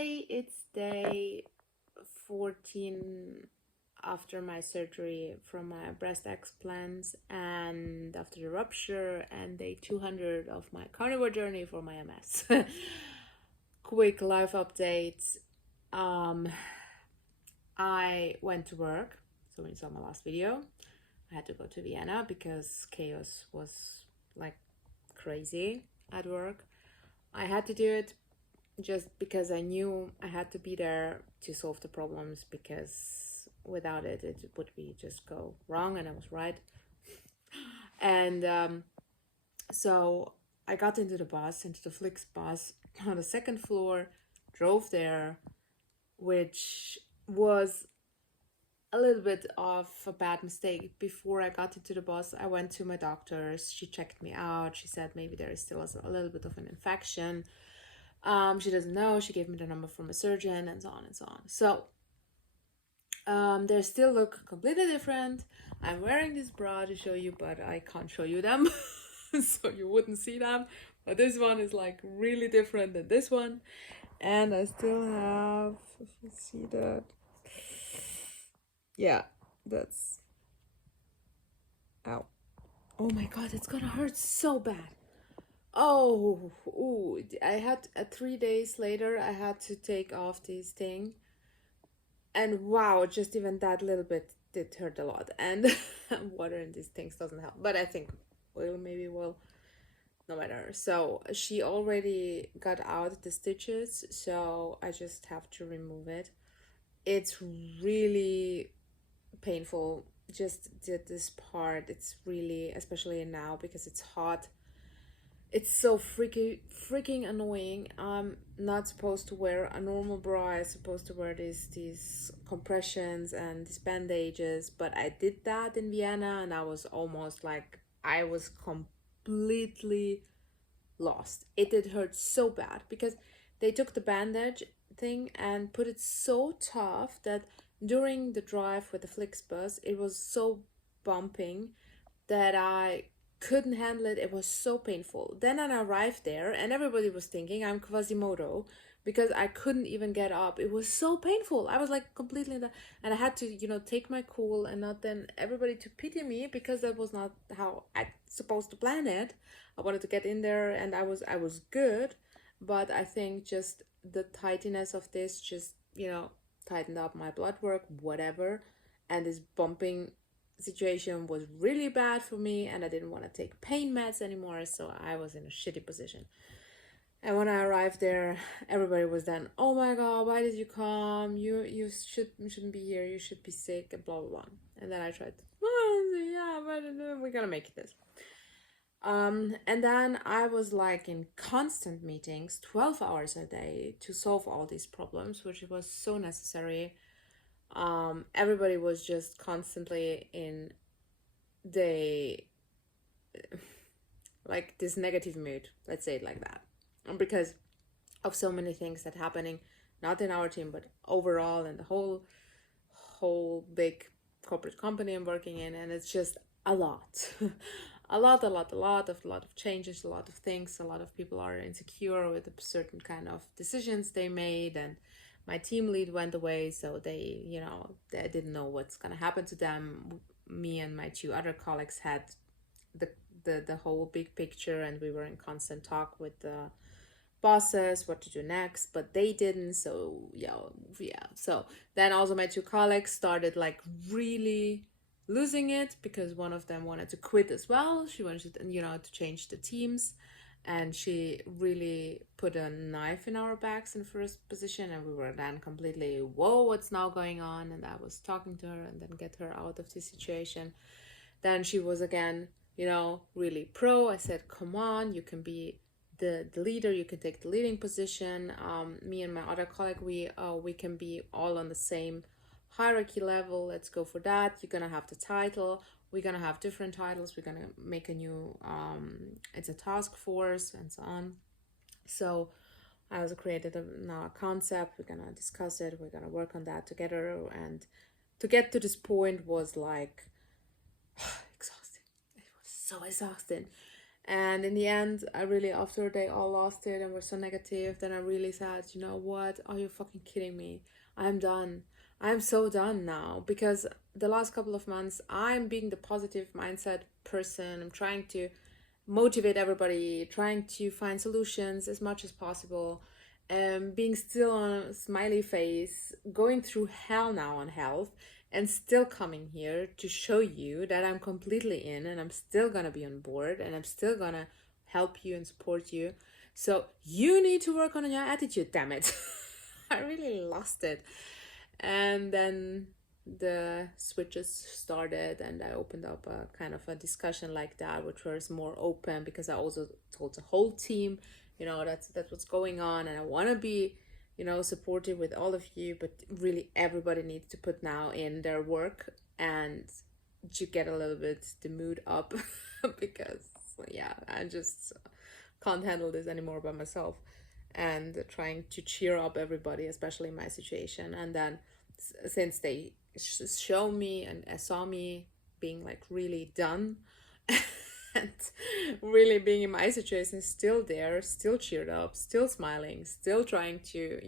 Hi, it's day 14 after my surgery from my breast explants and after the rupture, and day 200 of my carnivore journey for my MS. Quick life update. Um, I went to work. So when you saw my last video, I had to go to Vienna because chaos was like crazy at work. I had to do it just because I knew I had to be there to solve the problems, because without it, it would be just go wrong, and I was right. And so I got into the bus, into the Flix bus on the second floor, drove there, which was a little bit of a bad mistake. Before I got into the bus, I went to my doctor's. She checked me out. She said maybe there is still a little bit of an infection. She doesn't know. She gave me the number from a surgeon, and so on and so on. So they still look completely different. I'm wearing this bra to show you, but I can't show you them, so you wouldn't see them. But this one is like really different than this one, and I still have. If you see that, yeah, that's. Ow! Oh my God, it's gonna hurt so bad. Oh, ooh, I had 3 days later, I had to take off this thing. And wow, just even that little bit did hurt a lot. And water in these things doesn't help. But I think maybe will, no matter. So she already got out the stitches, so I just have to remove it. It's really painful. Just did this part. It's really, especially now because it's hot, it's so freaking annoying. I'm not supposed to wear a normal bra. I'm supposed to wear these compressions and these bandages, but I did that in Vienna, and I was almost like I was completely lost. It did hurt so bad because they took the bandage thing and put it so tough that during the drive with the Flixbus, it was so bumping that I couldn't handle it. It was so painful. Then I arrived there and everybody was thinking I'm Quasimodo because I couldn't even get up. It was so painful. I was like completely in the, and I had to, take my cool and not then everybody to pity me, because that was not how I supposed to plan it. I wanted to get in there and I was good, but I think just the tightness of this just, tightened up my blood work, whatever, and this bumping situation was really bad for me, and I didn't want to take pain meds anymore, so I was in a shitty position. And when I arrived there, everybody was then, "Oh my God, why did you come? You shouldn't be here. You should be sick," and blah blah blah. And then I tried, yeah, but we're gonna make this. And then I was like in constant meetings, 12 hours a day, to solve all these problems, which was so necessary. Everybody was just constantly in the like this negative mood, let's say it like that, because of so many things that happening, not in our team but overall in the whole big corporate company I'm working in. And it's just a lot a lot of changes, a lot of things. A lot of people are insecure with a certain kind of decisions they made, and my team lead went away, so they didn't know what's gonna happen to them. Me and my two other colleagues had the whole big picture, and we were in constant talk with the bosses what to do next, but they didn't. So yeah. So then also my two colleagues started like really losing it, because one of them wanted to quit as well. She wanted to change the teams, and she really put a knife in our backs in first position, and we were then completely, whoa, what's now going on? And I was talking to her and then get her out of the situation. Then she was again, really pro. I said, come on, you can be the leader, you can take the leading position. Me and my other colleague, we can be all on the same hierarchy level. Let's go for that. You're gonna have the title. We're gonna have different titles. We're gonna make a new it's a task force and so on. So I also created now a concept. We're gonna discuss it. We're gonna work on that together. And to get to this point was like exhausting. It was so exhausting. And in the end, I really, after they all lost it and were so negative, then I really said, you know what? Are you fucking kidding me? I'm done. I'm so done now because the last couple of months, I'm being the positive mindset person. I'm trying to motivate everybody, trying to find solutions as much as possible, being still on a smiley face, going through hell now on health, and still coming here to show you that I'm completely in and I'm still gonna be on board and I'm still gonna help you and support you. So you need to work on your attitude, damn it. I really lost it. And then the switches started and I opened up a kind of a discussion like that, which was more open because I also told the whole team, that's what's going on and I want to be, supportive with all of you, but really everybody needs to put now in their work and to get a little bit the mood up because yeah, I just can't handle this anymore by myself and trying to cheer up everybody, especially in my situation. And then since they show me and saw me being like really done and really being in my situation, still there, still cheered up, still smiling, still trying to,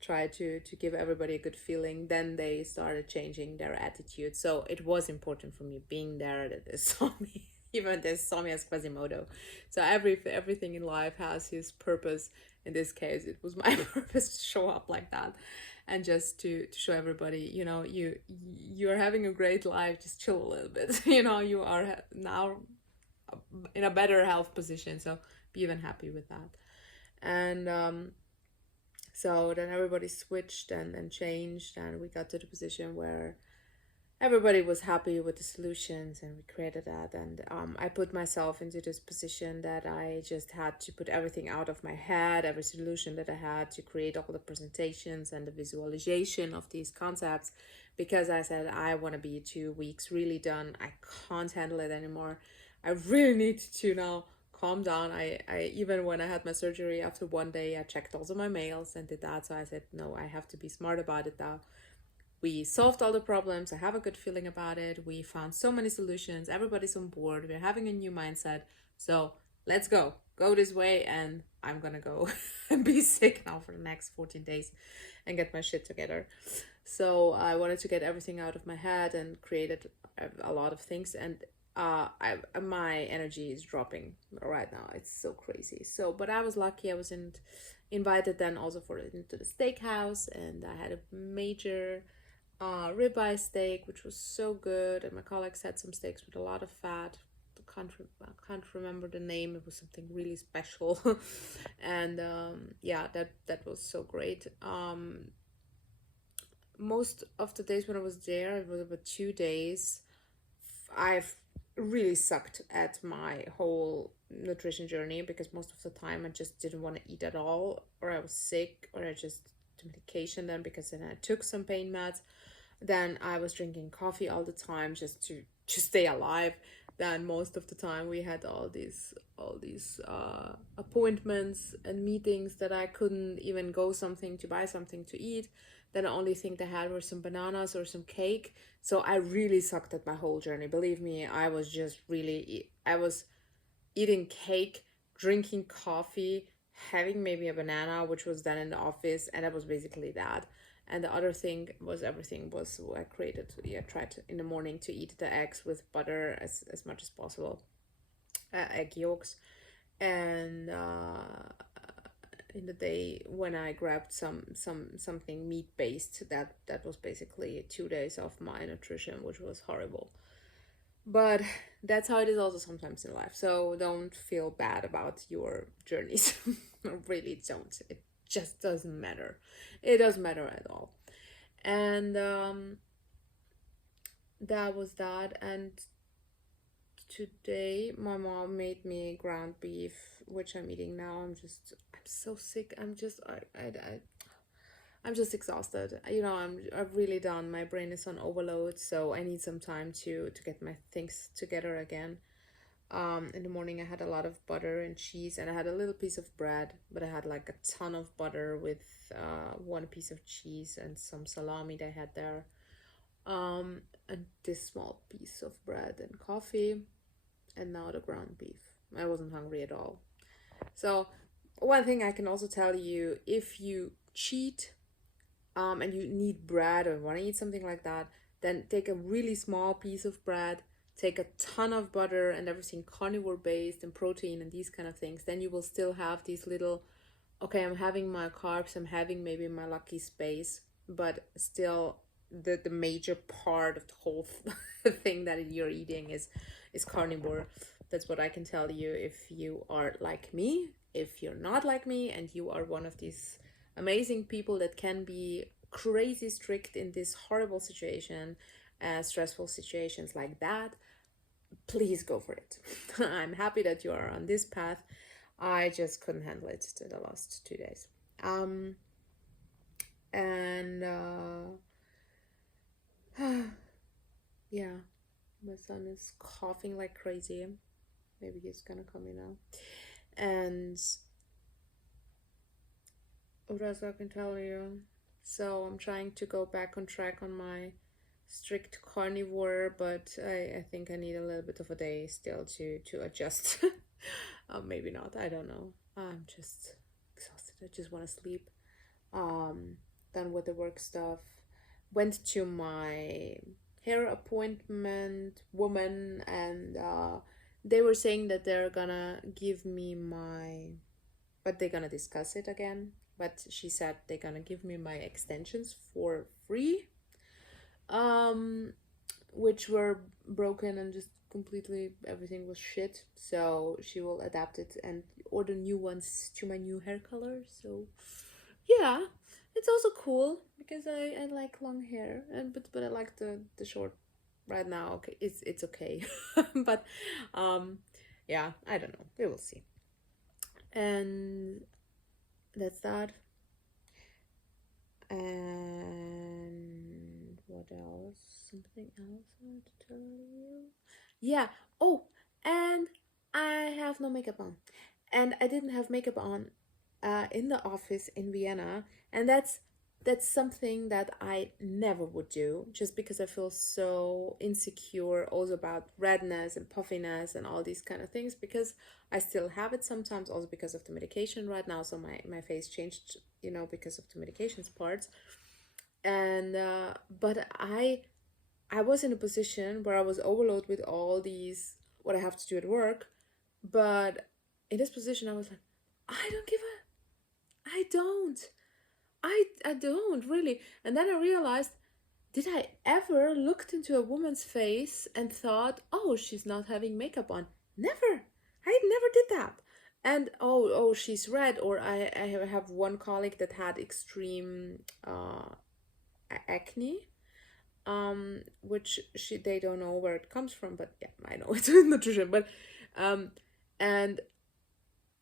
try to give everybody a good feeling, then they started changing their attitude. So it was important for me being there that they saw me, even they saw me as Quasimodo. So everything in life has his purpose. In this case, it was my purpose to show up like that and just to show everybody, you're having a great life, just chill a little bit. You are now in a better health position, so be even happy with that. And so then everybody switched and changed, and we got to the position where everybody was happy with the solutions, and we created that. And I put myself into this position that I just had to put everything out of my head, every solution that I had, to create all the presentations and the visualization of these concepts, because I said I want to be 2 weeks really done. I can't handle it anymore. I really need to now calm down. I even when I had my surgery, after one day I checked also my mails and did that. So I said, no, I have to be smart about it now. We solved all the problems. I have a good feeling about it. We found so many solutions. Everybody's on board. We're having a new mindset. So let's go. Go this way. And I'm going to go and be sick now for the next 14 days and get my shit together. So I wanted to get everything out of my head and created a lot of things. And my energy is dropping right now. It's so crazy. So, but I was lucky. I was invited then also into the steakhouse, and I had a major ribeye steak, which was so good. And my colleagues had some steaks with a lot of fat. I can't remember the name. It was something really special, and yeah, that was so great. Most of the days when I was there, it was about 2 days. I've really sucked at my whole nutrition journey because most of the time I just didn't want to eat at all, or I was sick, or I just took medication then because then I took some pain meds. Then I was drinking coffee all the time just to stay alive. Then most of the time we had all these appointments and meetings that I couldn't even go something to buy something to eat. Then the only thing they had were some bananas or some cake. So I really sucked at my whole journey. Believe me, I was eating cake, drinking coffee, having maybe a banana, which was then in the office, and that was basically that. And the other thing was everything was I created. Yeah, tried to, in the morning to eat the eggs with butter as much as possible, egg yolks, and in the day when I grabbed something meat based, that was basically 2 days of my nutrition, which was horrible. But that's how it is also sometimes in life. So don't feel bad about your journeys. Really don't. It just doesn't matter. It doesn't matter at all. And that was that. And today my mom made me ground beef, which I'm eating now. I'm so sick. I'm just exhausted. I've really done. My brain is on overload, so I need some time to get my things together again. In the morning I had a lot of butter and cheese, and I had a little piece of bread, but I had like a ton of butter with one piece of cheese and some salami they had there. And this small piece of bread and coffee, and now the ground beef. I wasn't hungry at all. So one thing I can also tell you, if you cheat and you need bread or want to eat something like that, then take a really small piece of bread, take a ton of butter and everything carnivore based and protein and these kind of things. Then you will still have these little, okay, I'm having my carbs, I'm having maybe my lucky space, but still the major part of the whole thing that you're eating is carnivore. That's what I can tell you. If you are like me, if you're not like me, and you are one of these amazing people that can be crazy strict in this horrible situation, stressful situations like that, please go for it. I'm happy that you are on this path. I just couldn't handle it to the last 2 days. Um, and yeah, my son is coughing like crazy. Maybe he's gonna come in now. And what else I can tell you? So I'm trying to go back on track on my strict carnivore, but I think I need a little bit of a day still to adjust. Maybe not. I don't know. I'm just exhausted. I just want to sleep. Um, Done with the work stuff. Went to my hair appointment woman, and they were saying that they're gonna give me my, but they're gonna discuss it again. But she said they're gonna give me my extensions for free, um, which were broken and just completely everything was shit. So she will adapt it and order new ones to my new hair color. So yeah, it's also cool because I like long hair, and but I like the short right now. Okay, it's okay, but um, yeah, I don't know. We will see. And that's that. And what else? Something else I want to tell you? Yeah. Oh, and I have no makeup on. And I didn't have makeup on in the office in Vienna. And that's something that I never would do just because I feel so insecure also about redness and puffiness and all these kind of things because I still have it sometimes also because of the medication right now. So my face changed, because of the medications parts. And but I was in a position where I was overloaded with all these what I have to do at work, but in this position I was like, I don't give a I don't. I don't really. And then I realized, did I ever looked into a woman's face and thought, oh, she's not having makeup on? Never. I never did that. And oh, she's red. Or I have one colleague that had extreme acne, which they don't know where it comes from, but yeah, I know it's nutrition. But and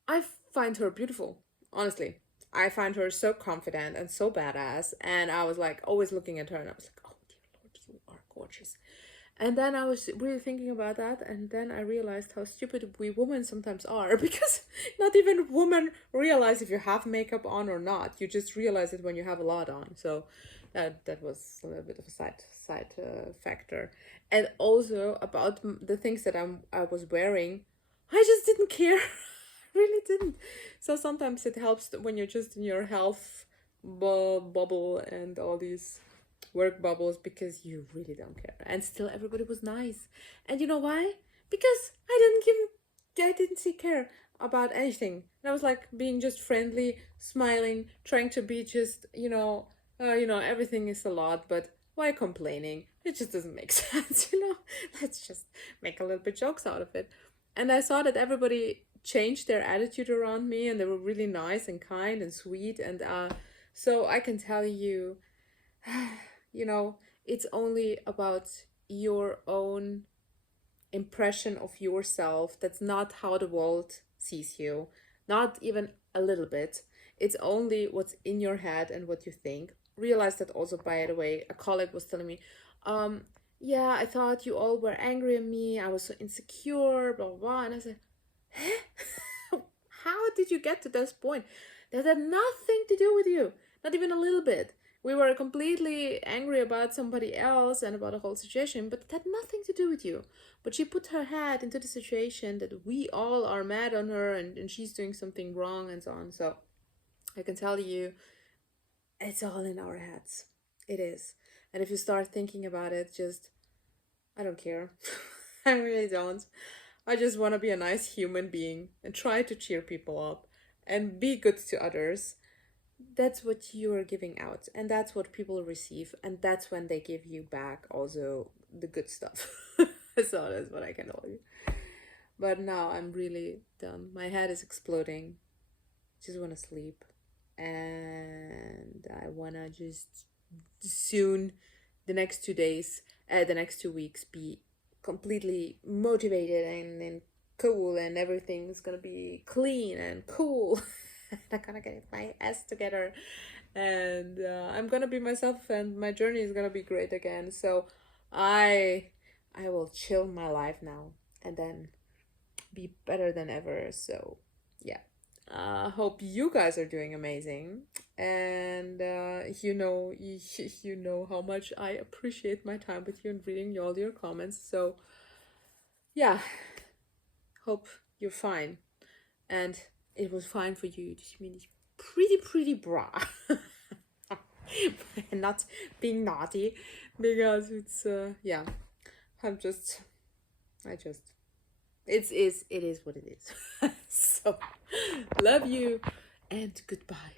I find her beautiful, honestly. I find her so confident and so badass. And I was like always looking at her and I was like, oh, dear Lord, you are gorgeous. And then I was really thinking about that. And then I realized how stupid we women sometimes are because not even women realize if you have makeup on or not. You just realize it when you have a lot on. So that was a little bit of a side factor. And also about the things that I was wearing, I just didn't care. Really didn't. So sometimes it helps when you're just in your health bubble and all these work bubbles because you really don't care. And still everybody was nice. And you know why? Because I didn't see care about anything. And I was like being just friendly, smiling, trying to be just, everything is a lot, but why complaining? It just doesn't make sense. Let's just make a little bit jokes out of it. And I saw that everybody changed their attitude around me and they were really nice and kind and sweet. And so I can tell you, you know, it's only about your own impression of yourself. That's not how the world sees you, not even a little bit. It's only what's in your head and what you think. Realize that also, by the way, a colleague was telling me, yeah, I thought you all were angry at me. I was so insecure, blah, blah, blah. And I said, huh? How did you get to this point? That had nothing to do with you, not even a little bit. We were completely angry about somebody else and about the whole situation, but it had nothing to do with you. But she put her head into the situation that we all are mad on her, and she's doing something wrong and so on. So I can tell you, it's all in our heads. It is. And if you start thinking about it, just, I don't care. I really don't. I just want to be a nice human being and try to cheer people up and be good to others. That's what you are giving out, and that's what people receive, and that's when they give you back also the good stuff. So that's what I can tell you. But now I'm really done. My head is exploding. Just want to sleep, and I want to just soon, the next 2 days, the next 2 weeks, be completely motivated and cool, and everything's gonna be clean and cool. I'm gonna get my ass together, and I'm gonna be myself, and my journey is gonna be great again. So I I will chill my life now, and then be better than ever. So yeah, hope you guys are doing amazing, and you know how much I appreciate my time with you and reading all your comments. So yeah, hope you're fine, and it was fine for you. This means pretty bra. And not being naughty, because it's yeah, I'm just I just it is what it is. So love you and goodbye.